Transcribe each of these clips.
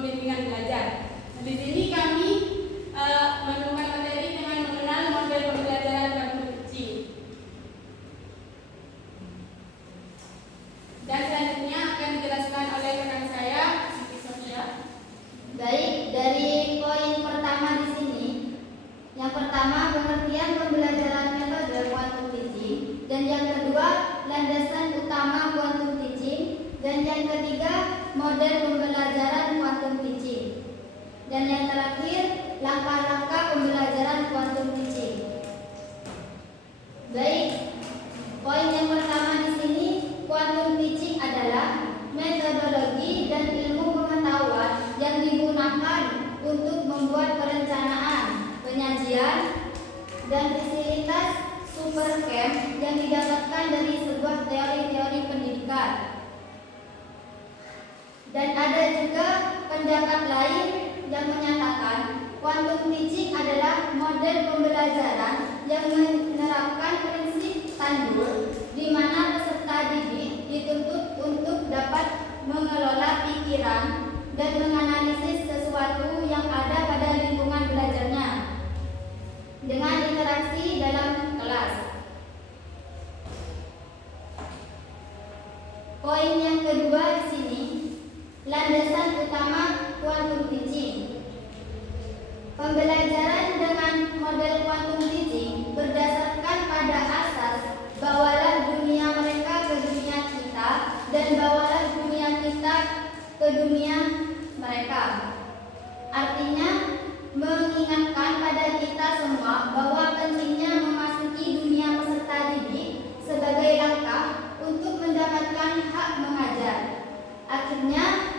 bimbingan belajar. Di sini kami menemukan materi dengan mengenal model pembelajaran kuantum teaching. Dan selanjutnya akan dijelaskan oleh rekan saya, Siti Sofia. Baik, dari poin pertama di sini, yang pertama pengertian pembelajaran metode quantum teaching, dan yang kedua landasan utama quantum teaching, dan yang ketiga model pembelajaran quantum teaching, dan yang terakhir langkah-langkah pembelajaran quantum teaching. Baik, poin yang pertama di sini, quantum teaching adalah metodologi dan ilmu pengetahuan yang digunakan untuk membuat perencanaan, penyajian, dan fasilitas supercamp yang didapatkan dari sebuah teori-teori pendidikan. Dan ada juga pendapat lain yang menyatakan quantum teaching adalah model pembelajaran yang menerapkan prinsip tandur, di mana peserta didik dituntut untuk dapat mengelola pikiran dan menganalisis sesuatu yang ada pada lingkungan belajarnya dengan interaksi dalam kelas. Poin yang kedua di sini, landasan utama quantum teaching. Pembelajaran dengan model quantum teaching berdasarkan pada asas bawalah dunia mereka ke dunia kita dan bawalah dunia kita ke dunia mereka. Artinya mengingatkan pada kita semua bahwa pentingnya memasuki dunia peserta didik sebagai langkah untuk mendapatkan hak mengajar. Akhirnya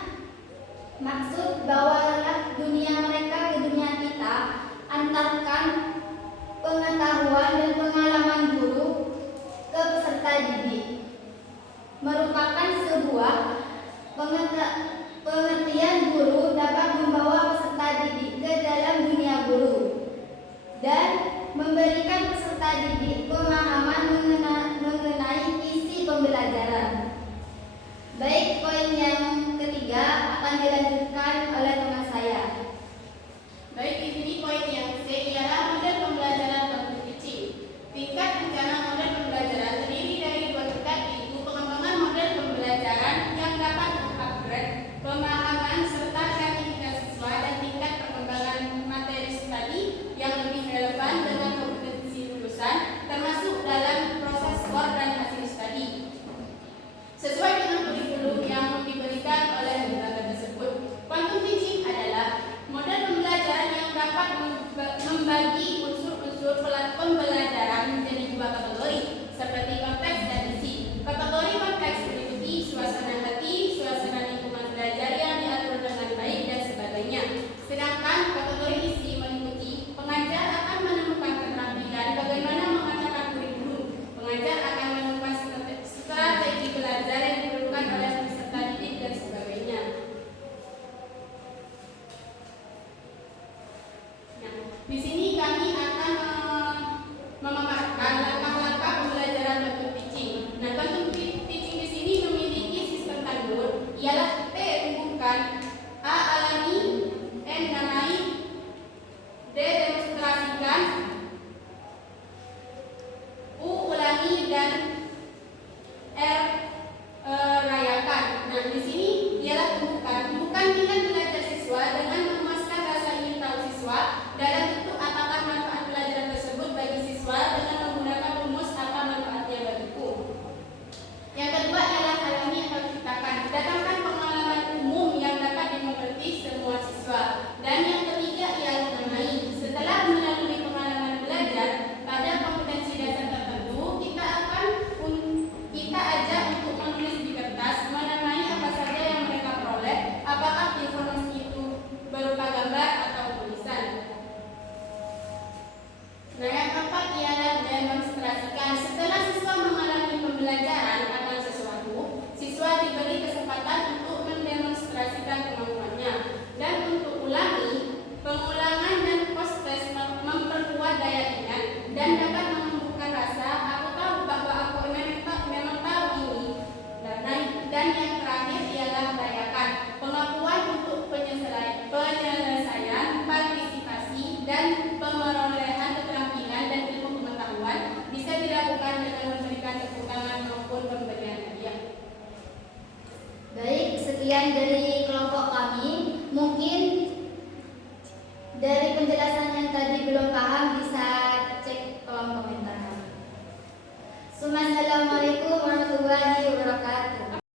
maksud bawalah dunia mereka ke dunia kita, antarkan pengetahuan dan pengalaman guru ke peserta didik, merupakan sebuah pengertian guru dapat membawa peserta didik ke dalam dunia guru dan memberikan peserta didik pemahaman mengenai isi pembelajaran. Baik, poin yang ketiga akan dilanjutkan oleh teman saya. Baik, di sini poin yang C ialah model pembelajaran quantum teaching. Tingkat rencana model pembelajaran terdiri dari dua tingkat, yaitu pengembangan model pembelajaran yang dapat mengupgrade pemahaman serta sekian dari kelompok kami. Mungkin dari penjelasan yang tadi belum paham bisa cek kolom komentar. Assalamualaikum warahmatullahi